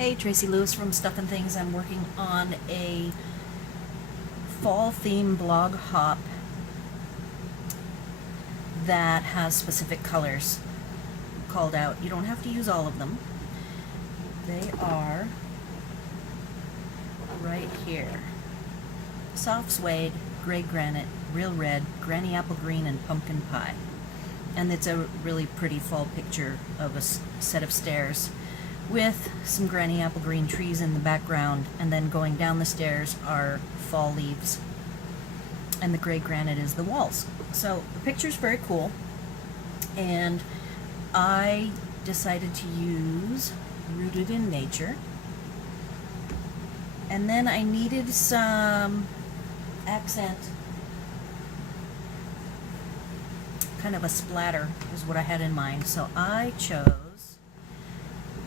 Hey, Tracy Lewis from Stuff and Things. I'm working on a fall theme blog hop that has specific colors called out. You don't have to use all of them. They are right here. Soft suede, gray granite, real red, granny apple green, and pumpkin pie. And it's a really pretty fall picture of a set of stairs with some granny apple green trees in the background, and then going down the stairs are fall leaves, and the gray granite is the walls. So the picture's very cool, and I decided to use Rooted in Nature, and then I needed some accent, kind of a splatter is what I had in mind. So I chose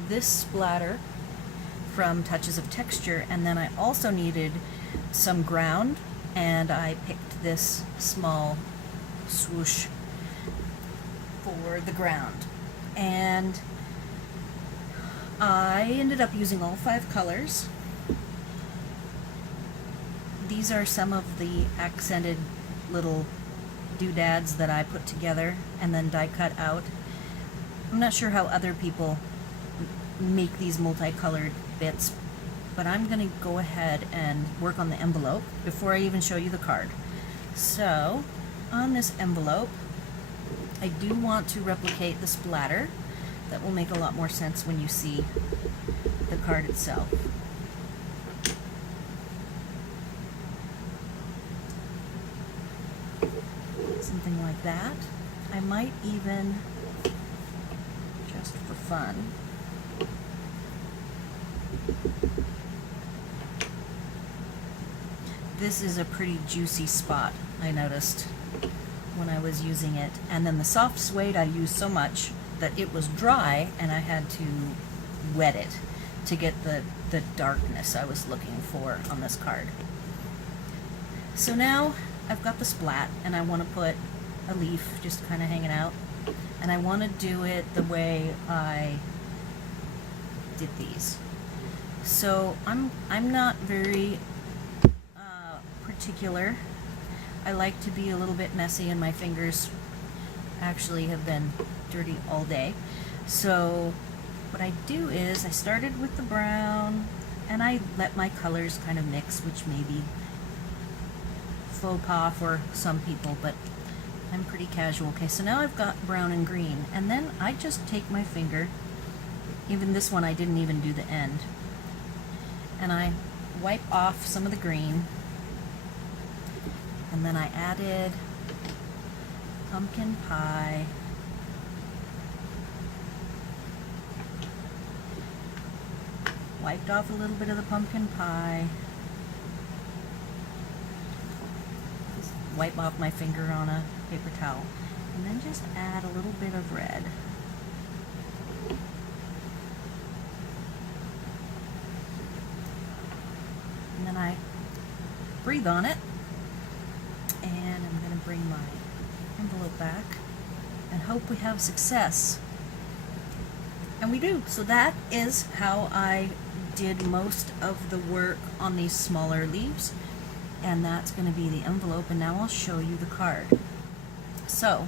this splatter from Touches of Texture, and then I also needed some ground, and I picked this small swoosh for the ground. And I ended up using all 5 colors. These are some of the accented little doodads that I put together and then die cut out. I'm not sure how other people make these multicolored bits, but I'm going to go ahead and work on the envelope before I even show you the card. So on this envelope, I do want to replicate the splatter. That will make a lot more sense when you see the card itself. Something like that. I might even, just for fun, this is a pretty juicy spot, I noticed when I was using it. And then the soft suede I used so much that it was dry, and I had to wet it to get the darkness I was looking for on this card. So now I've got the splat, and I want to put a leaf just kind of hanging out, and I want to do it the way I did these. So I'm not very particular. I like to be a little bit messy, and my fingers actually have been dirty all day. So what I do is I started with the brown, and I let my colors kind of mix, which may be faux pas for some people, but I'm pretty casual. Okay, so now I've got brown and green, and then I just take my finger, even this one I didn't even do the end, and I wipe off some of the green, and then I added pumpkin pie, wiped off a little bit of the pumpkin pie, just wipe off my finger on a paper towel, and then just add a little bit of red. And then I breathe on it, and I'm going to bring my envelope back and hope we have success. And we do. So that is how I did most of the work on these smaller leaves, and that's going to be the envelope. And now I'll show you the card. So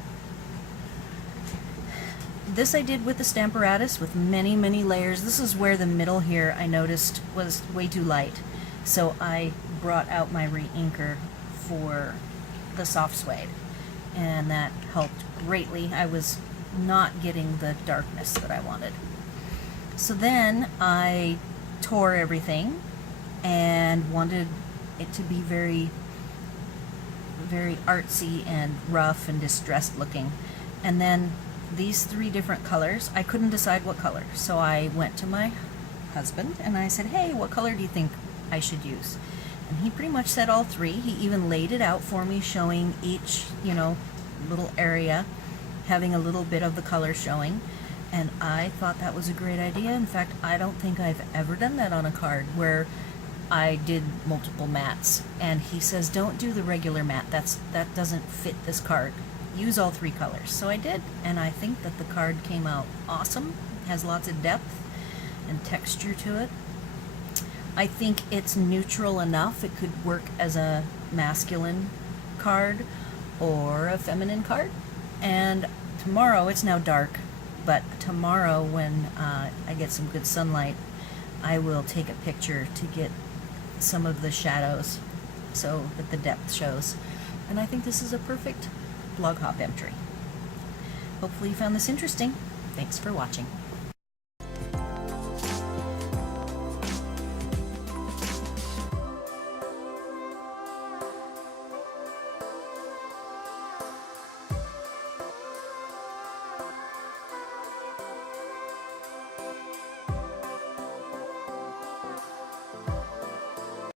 this I did with the Stamparatus with many layers. This is where the middle here I noticed was way too light, so I brought out my re-inker for the soft suede, and that helped greatly. I was not getting the darkness that I wanted. So then I tore everything and wanted it to be very artsy and rough and distressed looking. And then these 3 different colors, I couldn't decide what color, so I went to my husband and I said, hey, what color do you think I should use? And he pretty much said all 3. He even laid it out for me, showing each, little area having a little bit of the color showing. And I thought that was a great idea. In fact, I don't think I've ever done that on a card where I did multiple mats. And he says, don't do the regular mat. That doesn't fit this card. Use all 3 colors. So I did, and I think that the card came out awesome. It has lots of depth. and texture to it. I think it's neutral enough. It could work as a masculine card or a feminine card. And tomorrow, it's now dark, but tomorrow when I get some good sunlight, I will take a picture to get some of the shadows so that the depth shows. And I think this is a perfect blog hop entry. Hopefully you found this interesting. Thanks for watching.